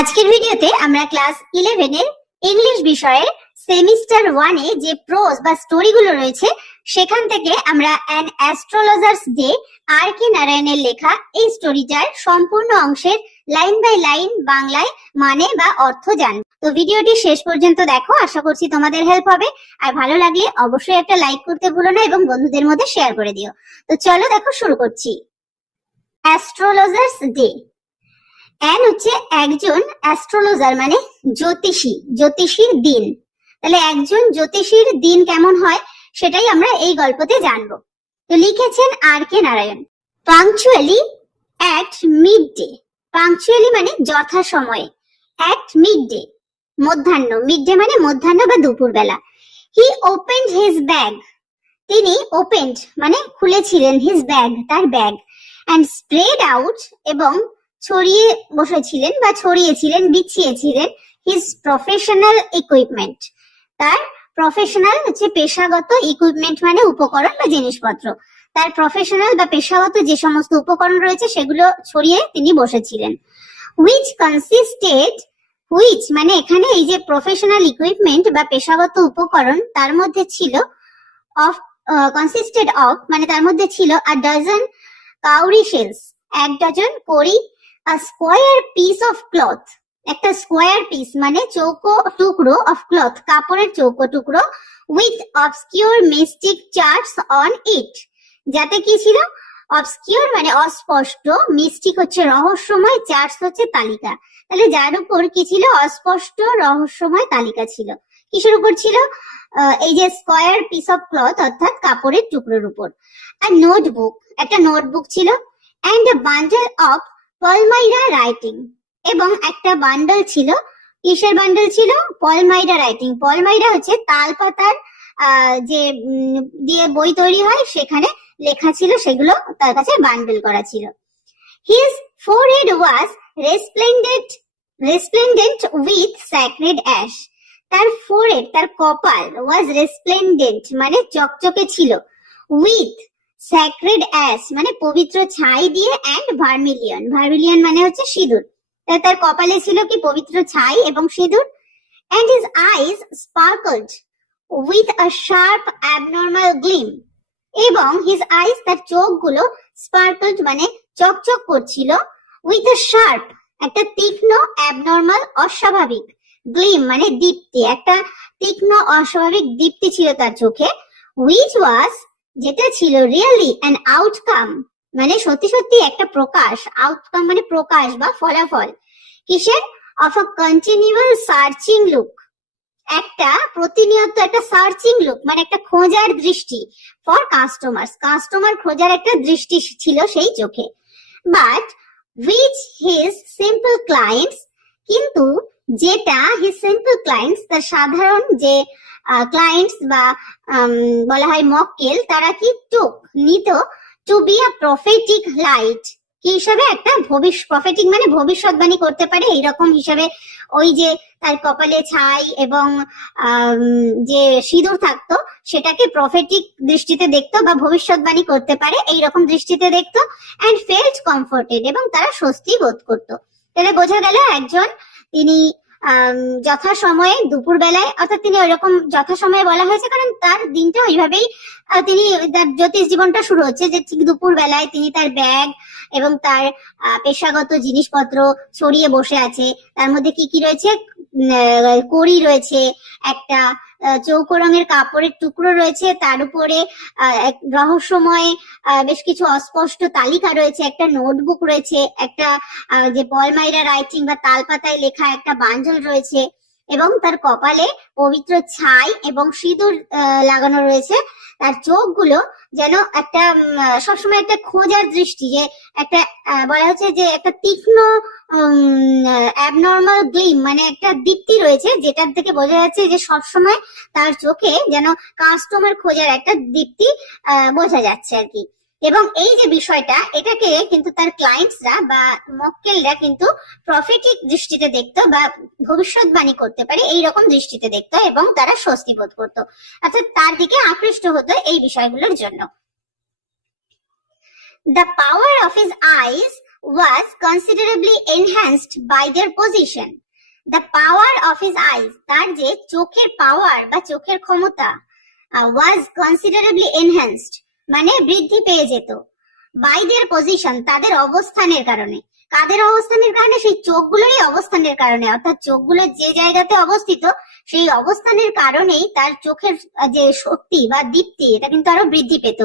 আজকের ভিডিওতে আমরা ক্লাস 11 এর ইংলিশ বিষয়ে সেমিস্টার 1 এ যে প্রোজ বা স্টোরিগুলো রয়েছে সেখান থেকে আমরা অ্যান অ্যাস্ট্রোলজার্স ডে আর.কে নারায়ণের লেখা এই স্টোরিটার সম্পূর্ণ অংশের লাইন বাই লাইন বাংলায় মানে বা অর্থ জানব। তো ভিডিওটি শেষ পর্যন্ত দেখো, আশা করছি তোমাদের হেল্প হবে। আর ভালো লাগলে অবশ্যই একটা লাইক করতে ভুলো না এবং বন্ধুদের মধ্যে শেয়ার করে দিও। তো চলো দেখো, শুরু করছি। Astrologers day. অ্যান হচ্ছে একজন অ্যাস্ট্রোলজার মানে জ্যোতিষী, জ্যোতিষীর দিন। তাহলে একজন জ্যোতিষীর দিন কেমন হয় সেটাই আমরা এই গল্পতে জানবো। তো লিখেছেন R K Narayan. Punctually at mid day. Punctually মানে যথা সময়ে, অ্যাট মিড ডে মধ্যাহ্ন, মিড ডে মানে মধ্যাহ্ন বা দুপুর বেলা। He opened his bag. তিনি ওপেন্ড মানে খুলেছিলেন, হিজ ব্যাগ তার ব্যাগ, অ্যান্ড স্প্রেড আউট এবং ছড়িয়ে বসেছিলেন বা ছড়িয়েছিলেন, বিছিয়েছিলেন হিজ প্রফেশনাল ইকুইপমেন্ট। তার প্রফেশনাল হচ্ছে পেশাগত, ইকুইপমেন্ট মানে উপকরণ বা জিনিসপত্র। তার প্রফেশনাল বা পেশাগত যে সমস্ত উপকরণ রয়েছে সেগুলো ছড়িয়ে তিনি বসেছিলেন। হুইচ কনসিস্টেড, হুইচ মানে এখানে এই যে প্রফেশনাল ইকুইপমেন্ট বা পেশাগত উপকরণ, তার মধ্যে ছিল অফ, কনসিস্টেড অফ মানে তার মধ্যে ছিল আ ডজন কাউরি শেলস, এক ডজন কড়ি, a square piece of cloth, একটা স্কোয়ার পিস মানে চৌকো টুকরো, অফ ক্লথ কাপড়ের চৌকো টুকরো, with obscure mystic charts on it, যাতে কি ছিল, obscure মানে অস্পষ্ট, মিস্টিক হচ্ছে রহস্যময়, চার্টস হচ্ছে তালিকা। তাহলে যার উপর কি ছিল, অস্পষ্ট রহস্যময় তালিকা ছিল। কিসের উপর ছিল, এই যে স্কোয়ার পিস অফ ক্লথ অর্থাৎ কাপড়ের টুকরোর উপর। আর নোটবুক, একটা নোটবুক ছিল, and a bundle of palmyra writing, এবং একটা বান্ডল ছিল। কিসের বান্ডল ছিল, পলমাইরা রাইটিং। পলমাইরা হচ্ছে তাল পাতার যে দিয়ে বই তৈরি হয়, সেখানে লেখা ছিল, সেগুলো তার কাছে বান্ডল করা ছিল। His forehead was resplendent with sacred ash. তার ফোরহেড তার কপাল, ওয়াজ রেসপ্লেন্ডেন্ট মানে চকচকে ছিল, উইথ স্যাক্রেড অ্যাশ মানে পবিত্র ছাই দিয়ে, অ্যান্ড ভার্মিলিয়ন, ভার্মিলিয়ন মানে হচ্ছে সিঁদুর। তার কপালে ছিল কি, পবিত্র ছাই এবং সিঁদুর। And his eyes sparkled with a sharp abnormal gleam, এবং হিজ আইজ তার চোখগুলো স্পার্কলড মানে চকচক করছিল, উইথ আ শার্প একটা তীক্ষ্ণ, অ্যাবনর্মাল অস্বাভাবিক, গ্লিম মানে দীপ্তি, একটা তীক্ষ্ণ অস্বাভাবিক দীপ্তি ছিল তার চোখে। হুইচ ওয়াজ যেটা ছিল, রিয়েলি অ্যান আউটকাম মানে সত্যি সত্যি একটা প্রকাশ, আউটকাম মানে প্রকাশ বা ফলাফল। কিসের, of a continual searching look, একটা প্রতিনিয়ত একটা সার্চিং লুক মানে একটা খোঁজার দৃষ্টি, ফর কাস্টমার্স, কাস্টমার খোঁজার একটা দৃষ্টি ছিল সেই চোখে। But which his simple clients, কিন্তু যেটা হিজ সিম্পল ক্লায়েন্টস তার সাধারণ যে ক্লায়েন্টস বা বলা হয় মক্কেল, তারা কি টুক নিত, to be a prophetic light, কি হিসাবে, একটা প্রফেটিক মানে ভবিষ্যৎবাণী করতে পারে এইরকম হিসাবে। ওই যে তার কপালে ছাই এবং যে সিঁদুর থাকতো সেটাকে প্রফেটিক দৃষ্টিতে দেখতো বা ভবিষ্যৎবাণী করতে পারে এইরকম দৃষ্টিতে দেখতো। অ্যান্ড ফেল্ট কমফোর্টেড, এবং তারা স্বস্তি বোধ করতো। তাহলে বোঝা গেল একজন, তিনি যথাসময়ে দুপুর বেলায়, অর্থাৎ তিনি ওইরকম যথাসময়ে বলা হয়েছে কারণ তার দিনটা ওইভাবেই, তিনি তার জ্যোতিষ জীবনটা শুরু হচ্ছে যে ঠিক দুপুর বেলায় তিনি তার ব্যাগ এবং তার পেশাগত জিনিসপত্র ছড়িয়ে বসে আছে। তার মধ্যে কি কি রয়েছে, কড়ি রয়েছে, একটা চৌকো রঙের কাপড়ের টুকরো রয়েছে, তার উপরে রহস্যময় বেশ কিছু অস্পষ্ট তালিকা রয়েছে, একটা নোটবুক রয়েছে, একটা যে পলমাইরা রাইটিং বা তাল পাতায় লেখা একটা বান্ডল রয়েছে, এবং তার কপালে পবিত্র ছাই এবং সিঁদুর লাগানো রয়েছে। তার চোখগুলো যেন একটা সবসময় একটা খোঁজার দৃষ্টি, যে একটা বলা হচ্ছে যে একটা তীক্ষ্ণ অ্যাবনর্মাল গ্লিম মানে একটা দীপ্তি রয়েছে, যেটার থেকে বোঝা যাচ্ছে যে সবসময় তার চোখে যেন কাস্টমার খোঁজার একটা দীপ্তি বোঝা যাচ্ছে আর কি। এবং এই যে বিষয়টা, এটাকে কিন্তু তার ক্লায়েন্টসরা বা মক্কেলরা কিন্তু প্রফেটিক দৃষ্টিতে দেখতো বা ভবিষ্যৎবাণী করতে পারে এইরকম দৃষ্টিতে দেখতো, এবং তারা স্বস্তি বোধ করতো, অর্থাৎ তার দিকে আকৃষ্ট হতো এই বিষয়গুলোর জন্য। The power of his eyes was considerably enhanced by their position. The power of his eyes, তার যে চোখের পাওয়ার বা চোখের ক্ষমতা was considerably enhanced, মানে বৃদ্ধি পেয়ে যেত, by their position, তাদের অবস্থানের কারণে। কাদের অবস্থানের কারণে? সেই চোখগুলোরই অবস্থানের কারণে, অর্থাৎ চোখগুলো যে জায়গাতে অবস্থিত সেই অবস্থানের কারণেই তার চোখের যে শক্তি বা দীপ্তি এটা কিন্তু আরো বৃদ্ধি পেত।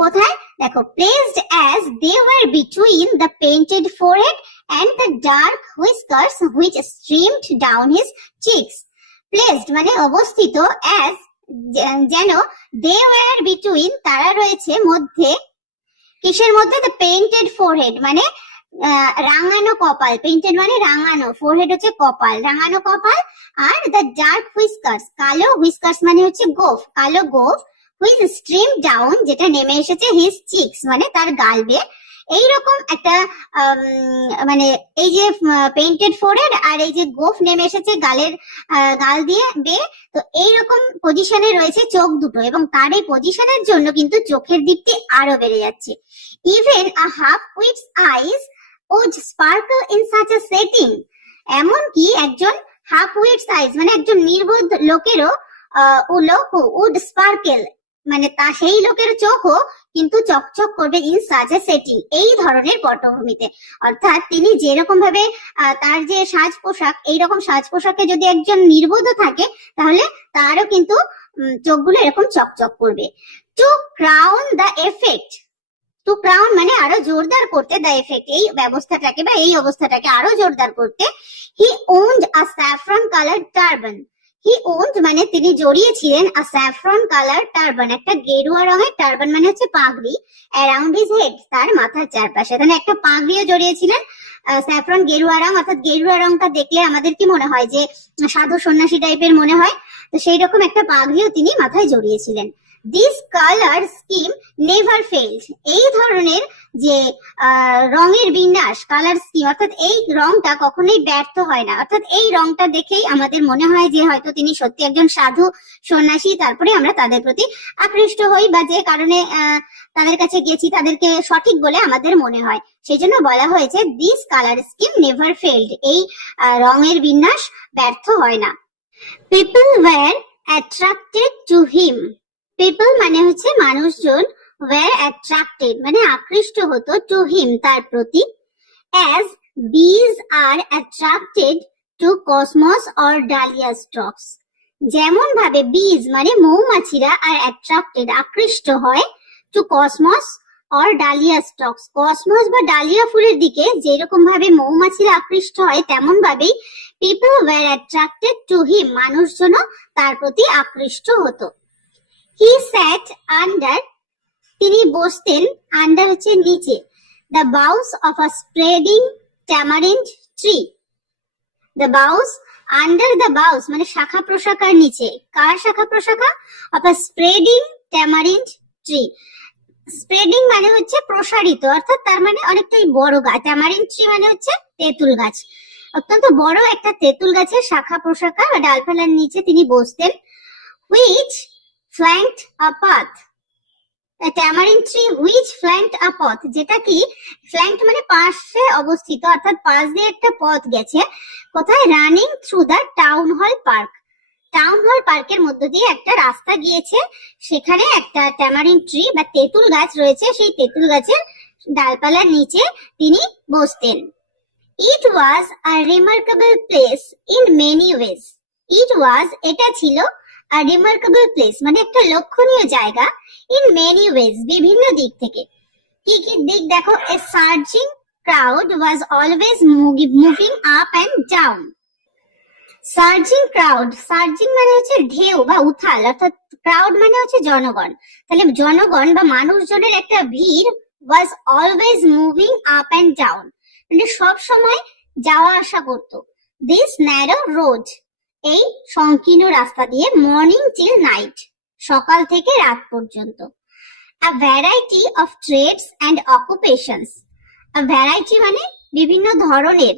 কোথায়? দেখো, placed as they were between the painted forehead and the dark whiskers which streamed down his cheeks. Placed মানে অবস্থিত, as যেন they were between তারা রয়েছে মধ্যে, কিসের মধ্যে? the painted forehead মানে রাঙানো কপাল, পেইন্টেড মানে রাঙানো, ফোরহেড হচ্ছে কপাল, রাঙানো কপাল, আর দ্য ডার্ক হুইস্কার্স কালো, হুইস্কার্স মানে হচ্ছে গোফ, কালো গোফ, হুইচ স্ট্রিম ডাউন যেটা নেমে এসেছে হিজ চিকস মানে তার গাল বেয়ে। এইরকম একটা মানে এই যে পেইন্টেড ফোরহেড আর এই যে গোফ নেমে এসেছে গালের গাল দিয়ে বেয়ে, তো এইরকম পজিশনে রয়েছে চোখ দুটো, এবং তার এই পজিশনের জন্য কিন্তু চোখের দীপ্তি আরো বেড়ে যাচ্ছে। Even a half wits eyes would sparkle in such a setting, এমনকি একজন হাফ উইটস আইস মানে একজন নির্বোধ লোকেরও would sparkle মানে তা সেই লোকের চোখও কিন্তু চকচক করবে ইন সাচ এ সেটিং, এই ধরনের পটভূমিতে। অর্থাৎ তিনি যেরকম ভাবে তার যে সাজ পোশাক, এইরকম সাজ পোশাকে যদি একজন নির্বোধ থাকে তাহলে তারও কিন্তু চোখগুলো এরকম চকচক করবে। To crown the effect, to crown মানে আরো জোরদার করতে, দ্য এফেক্ট এই ব্যবস্থাটাকে বা এই অবস্থাটাকে আরো জোরদার করতে, হি ওন্ড আ স্যাফরন কালার টার্বান, হি ওন্ড মানে তিনি জড়িয়েছিলেন আ স্যাফরন কালার টার্বান, একটা গেরুয়া রঙের টার্বান মানে হচ্ছে পাগড়ি, অ্যারাউন্ড হিজ হেড তার মাথার চারপাশে, তাহলে একটা পাগড়িও জড়িয়েছিলেন। স্যাফরন গেরুয়া রং, অর্থাৎ গেরুয়া রংটা দেখলে আমাদের কি মনে হয়? যে সাধু সন্ন্যাসী টাইপের মনে হয়, তো সেই রকম একটা পাগড়িও তিনি মাথায় জড়িয়েছিলেন। This colour scheme never failed, এই ধরনের যে রঙের বিন্যাস, কালার স্কিম, অর্থাৎ এই রংটা কখনোই ব্যর্থ হয় না। অর্থাৎ এই রংটা দেখেই আমাদের মনে হয় যে হয়তো তিনি সত্যি একজন সাধু সন্ন্যাসী, তারপরে আমরা তাদের প্রতি আকৃষ্ট হই বা যে কারণে তাদের কাছে গেছি তাদেরকে সঠিক বলে আমাদের মনে হয়, সেই জন্য বলা হয়েছে this colour scheme never failed, এই রঙের বিন্যাস ব্যর্থ হয় না। People were attracted to him, people মানে হচ্ছে মানুষজন, ওয়্যার অ্যাট্রাক্টেড মানে আকৃষ্ট হতো, টু হিম তার প্রতি, as bees are attracted to cosmos or dahlia stalks, যেমন ভাবে বিজ মানে মৌমাছিরা আর অ্যাট্রাক্টেড আকৃষ্ট হয়, to cosmos or dahlia stalks cosmos বা ডালিয়া ফুলের দিকে যেরকম ভাবে মৌমাছিরা আকৃষ্ট হয় তেমন ভাবেই people were attracted to him মানুষজনও তার প্রতি আকৃষ্ট হতো। He sat under, তিনি বসতেন, আন্ডার হচ্ছে নিচে, the boughs of a spreading tamarind tree, the boughs, under the boughs মানে শাখা প্রশাখার নিচে, কার শাখা প্রশাখা? of a spreading tamarind tree, spreading মানে হচ্ছে প্রসারিত, অর্থাৎ তার মানে অনেকটাই বড় গাছ, ট্যামারিন্ড ট্রি মানে হচ্ছে তেঁতুল গাছ, অত্যন্ত বড় একটা তেঁতুল গাছের শাখা প্রশাখা বা ডালপালার নিচে তিনি বসতেন। which flanked a path, a tamarind tree which flanked a path, যেটা কি flanked মানে পাশে অবস্থিত, অর্থাৎ পাশ দিয়ে একটা পথ গেছে, কোথায়? Running through the town hall park, town hall পার্কের মধ্য দিয়ে একটা রাস্তা গিয়েছে, সেখানে একটা ট্যামারিন্ড ট্রি বা তেঁতুল গাছ রয়েছে, সেই তেঁতুল গাছের ডালপালার নিচে তিনি বসতেন। It was a remarkable place in many ways, it was এটা ছিল, a remarkable place মানে একটা লক্ষণীয় জায়গা, in many ways বিভিন্ন দিক থেকে। কি কি দিক? দেখো, a surging crowd was always moving up and down, সার্জিং crowd, সার্জিং মানে হচ্ছে ঢেউ বা উথাল, অর্থাৎ ক্রাউড মানে হচ্ছে জনগণ, তাহলে জনগণ বা মানুষজনের একটা ভিড়, was always moving up and down মানে সব সময় যাওয়া আসা করত। দিস ন্যারো রোড, এই সংকীর্ণ রাস্তা দিয়ে, মর্নিং টিল নাইট, সকাল থেকে রাত পর্যন্ত। A variety of trades and occupations, a variety মানে বিভিন্ন ধরনের,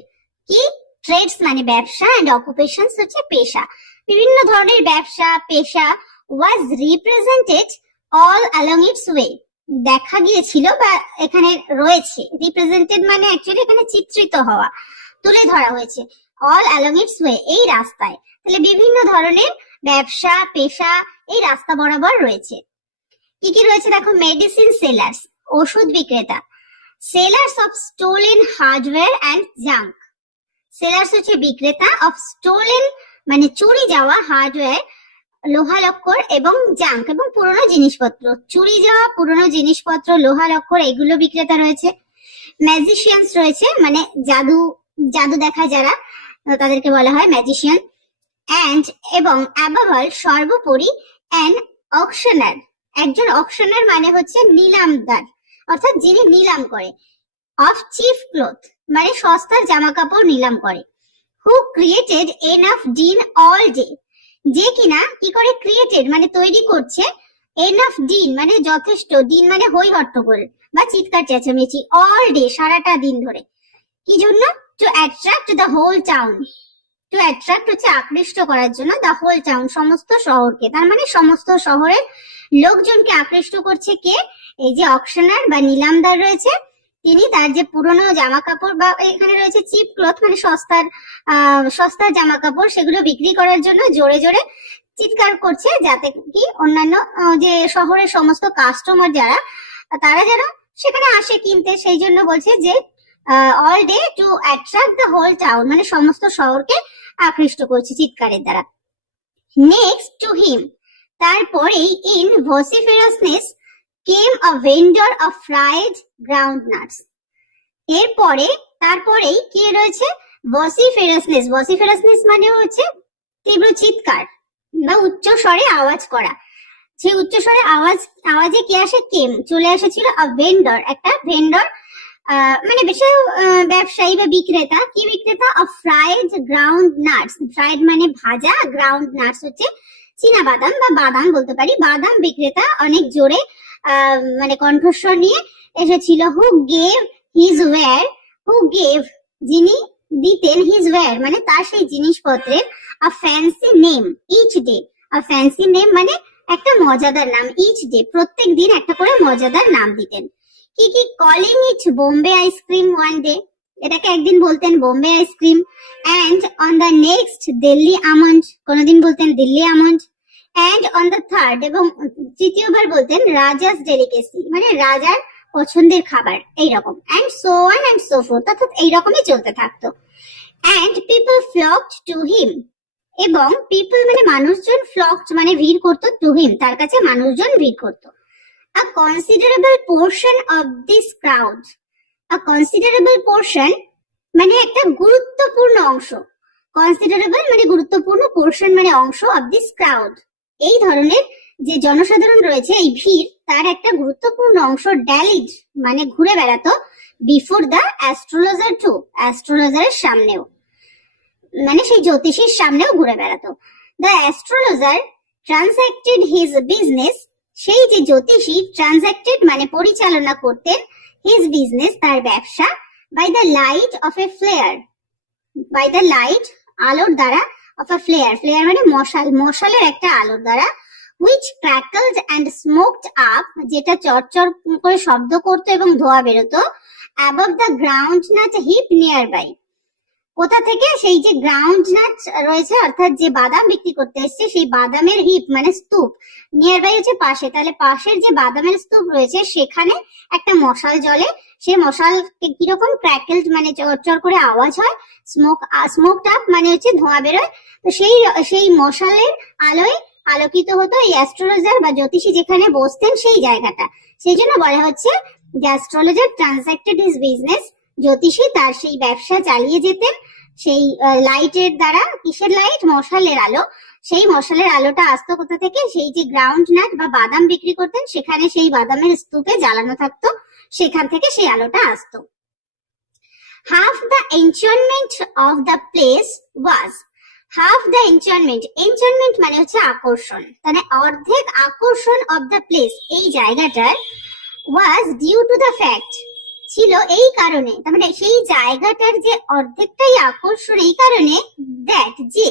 কি? ট্রেডস মানে ব্যবসা, এন্ড অকুপেশনস হচ্ছে পেশা, বিভিন্ন ধরনের ব্যবসা পেশা। Was represented all along its way, দেখা গিয়েছিল বা এখানে রয়েছে, রিপ্রেজেন্টেড মানে অ্যাকচুয়ালি এখানে চিত্রিত হওয়া, তুলে ধরা হয়েছে, অল অ্যালং ইটস ওয়ে, এই রাস্তায়। তাহলে বিভিন্ন ধরনের ব্যবসা পেশা এই রাস্তা বরাবর রয়েছে। কি কি রয়েছে দেখো, মেডিসিন সেলার্স, ওষুধ বিক্রেতা, sellers of stolen hardware and junk, sellers হচ্ছে বিক্রেতা, অফ স্টোলেন মানে চুরি যাওয়া, হার্ডওয়্যার লোহালক্কর এবং জাঙ্ক এবং পুরনো জিনিসপত্র, চুরি যাওয়া পুরনো জিনিসপত্র লোহালক্কর এগুলো বিক্রেতা রয়েছে। ম্যাজিশিয়ানস রয়েছে, মানে জাদু জাদু দেখা যারা তাদেরকে বলা হয় ম্যাজিশিয়ান। অ্যান্ড এবং অ্যাবভ অল সর্বোপরি অ্যান অকশনার, একজন অকশনার মানে হচ্ছে নিলামদার, অর্থাৎ যিনি নিলাম করে। অফ চিপ ক্লোথ মানে সস্তার জামা কাপড় নিলাম করে। হু created enough dean all day, যে কিনা কি করে ক্রিয়েটেড মানে তৈরি করছে, এনাফ ডিন মানে যথেষ্ট, দিন মানে হই হট্টগোল বা চিৎকার চেঁচামেচি, অল ডে সারাটা দিন ধরে। কি জন্য? To attract the whole town, to attract হচ্ছে আকৃষ্ট করার জন্য, দ্য হোল টাউন সমস্ত শহরকে, তার মানে সমস্ত শহরের লোকজনকে আকৃষ্ট করছে কে? এই যে অকশনার বা নিলামদার রয়েছে তিনি, তার যে পুরনো জামা কাপড় বা এখানে রয়েছে চিপ ক্লথ মানে সস্তার জামা কাপড়, সেগুলো বিক্রি করার জন্য জোরে জোরে চিৎকার করছে, যাতে কি অন্যান্য যে শহরের সমস্ত কাস্টমার যারা তারা যেন সেখানে আসে কিনতে, সেই জন্য বলছে যে all day to attract the whole town মানে সমস্ত শহরকে আকৃষ্ট করছে চিৎকারের দ্বারা। নেক্সট টু হিম, তারপরেই in vociferousness came a vendor of fried ground nuts, তারপরেই কি রয়েছে? ভসিফেরাসনেস, ভসিফেরাসনেস মানে হচ্ছে তীব্র চিৎকার বা উচ্চ স্বরে আওয়াজ করা। সেই উচ্চ স্বরে আওয়াজে কে আসে? কেম, চলে এসেছিল আ ভেন্ডর, একটা ভেন্ডর মানে বিশাল ব্যবসায়ী বা বিক্রেতা। কি বিক্রেতা? Of fried ground nuts, fried মানে ভাজা, গ্রাউন্ড নাটস হচ্ছে চীনা বাদাম বা বাদাম বলতে পারি, বাদাম বিক্রেতা অনেক জোরে মানে কণ্ঠস্বর নিয়ে এসেছিল। Who gave his ware, who gave যিনি দিতেন, হিজ ওয়্যার মানে তার সেই জিনিসপত্রের, a fancy name each day, a fancy name মানে একটা মজাদার নাম, ইচ ডে প্রত্যেক দিন একটা করে মজাদার নাম দিতেন। কি কি? কলিং ইট বোম্বে আইসক্রিম ওয়ান ডে, এটাকে একদিন বলতেন Bombay ice cream, and on the next Delhi almond, কোনদিন বলতেন Delhi almond, and on the third এবং তৃতীয়বার বলতেন রাজাস ডেলিকেসি মানে রাজার পছন্দের খাবার, এইরকম। And so on and so fourth, অর্থাৎ এইরকমই চলতে থাকতো। অ্যান্ড পিপল ফ্লকড টু হিম, এবং পিপল মানে মানুষজন, ফ্লকড মানে ভিড় করতো, টু হিম তার কাছে মানুষজন ভিড় করতো। A considerable portion of this crowd, a considerable portion মানে একটা গুরুত্বপূর্ণ অংশ, considerable মানে গুরুত্বপূর্ণ, portion মানে অংশ, of this crowd এই ধরনের যে জনসাধারণ রয়েছে এই ভিড়, তার একটা গুরুত্বপূর্ণ অংশ ড্যালিড মানে ঘুরে বেড়াতো, বিফোর দ্য অ্যাস্ট্রোলজার টু অ্যাস্ট্রোলজারের সামনেও, মানে সেই জ্যোতিষীর সামনেও ঘুরে বেড়াতো। দ্য অ্যাস্ট্রোলজার ট্রান্সাক্টেড হিজ বিজনেস, সেই যে জ্যোতিষী ট্রানজাক্টেড মানে পরিচালনা করতেন, হিজ বিজনেস তার ব্যবসা, by the light of a flare, by the light আলোর দ্বারা, অফ এ ফ্লেয়ার, ফ্লেয়ার মানে মশাল, মশালের একটা আলোর দ্বারা, which crackled and smoked up যেটা চরচর করে শব্দ করতো এবং ধোঁয়া বেরোতো, above the ground nut heap nearby, কোথা থেকে? সেই যে গ্রাউন্ড নাট রয়েছে অর্থাৎ যে বাদাম বিক্রি করতে এসছে সেই বাদামের হিপ মানে স্তূপ, নিয়ার বাই হচ্ছে পাশে, তাহলে পাশের যে বাদামের স্তূপ রয়েছে সেখানে একটা মশাল জ্বলে, সেই মশাল কিরকম? ক্র্যাকেলড মানে চরচর করে আওয়াজ হয়, স্মোকড আপ মানে হচ্ছে ধোঁয়া বেরোয়, তো সেই মশালের আলোয় আলোকিত হতো এই অ্যাস্ট্রোলজার বা জ্যোতিষী যেখানে বসতেন সেই জায়গাটা, সেই জন্য বলা হচ্ছে যে অ্যাস্ট্রোলজার ট্রান্সাক্টেড হিজ বিজনেস, জ্যোতিষী তার সেই ব্যবসা চালিয়ে যেতেন সেই লাইটের দ্বারা। কিসের লাইট? মশালের আলো। সেই মশালের আলোটা আসতো কোথা থেকে? সেই যে গ্রাউন্ড নাট বা বাদাম বিক্রি করতেন সেখানে সেই বাদামের স্তূপে জ্বালানো থাকতো, সেখান থেকে সেই আলোটা আসতো। Half the enchantment of the place was, half the enchantment, enchantment মানে হচ্ছে আকর্ষণ, মানে অর্ধেক আকর্ষণ অফ দ্য প্লেস এই জায়গাটার, was due to the fact ছিল এই কারণে, তার মানে সেই জায়গাটার যে অর্ধেকটাই আকর্ষণ এই কারণে, দ্যাট যে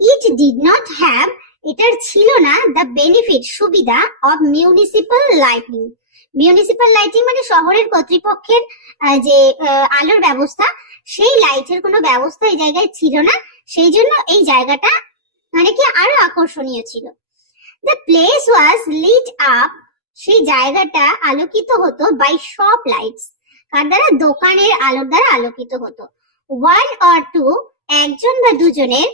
ইট ডিড নট হ্যাভ এটার ছিল না দ্য বেনিফিট সুবিধা of municipal lighting, municipal lighting মানে শহরের কর্তৃপক্ষের যে আলোর ব্যবস্থা, সেই লাইটের কোনো ব্যবস্থা এই জায়গায় ছিল না, সেই জন্য এই জায়গাটা মানে কি আরো আকর্ষণীয় ছিল। The place was lit up, সেই জায়গাটা আলোকিত হতো বাই শপ লাইটস, কার দ্বারা? দোকানের আলোর দ্বারা আলোকিত হতো। ওয়ান অর টু, একজন বা দুজনের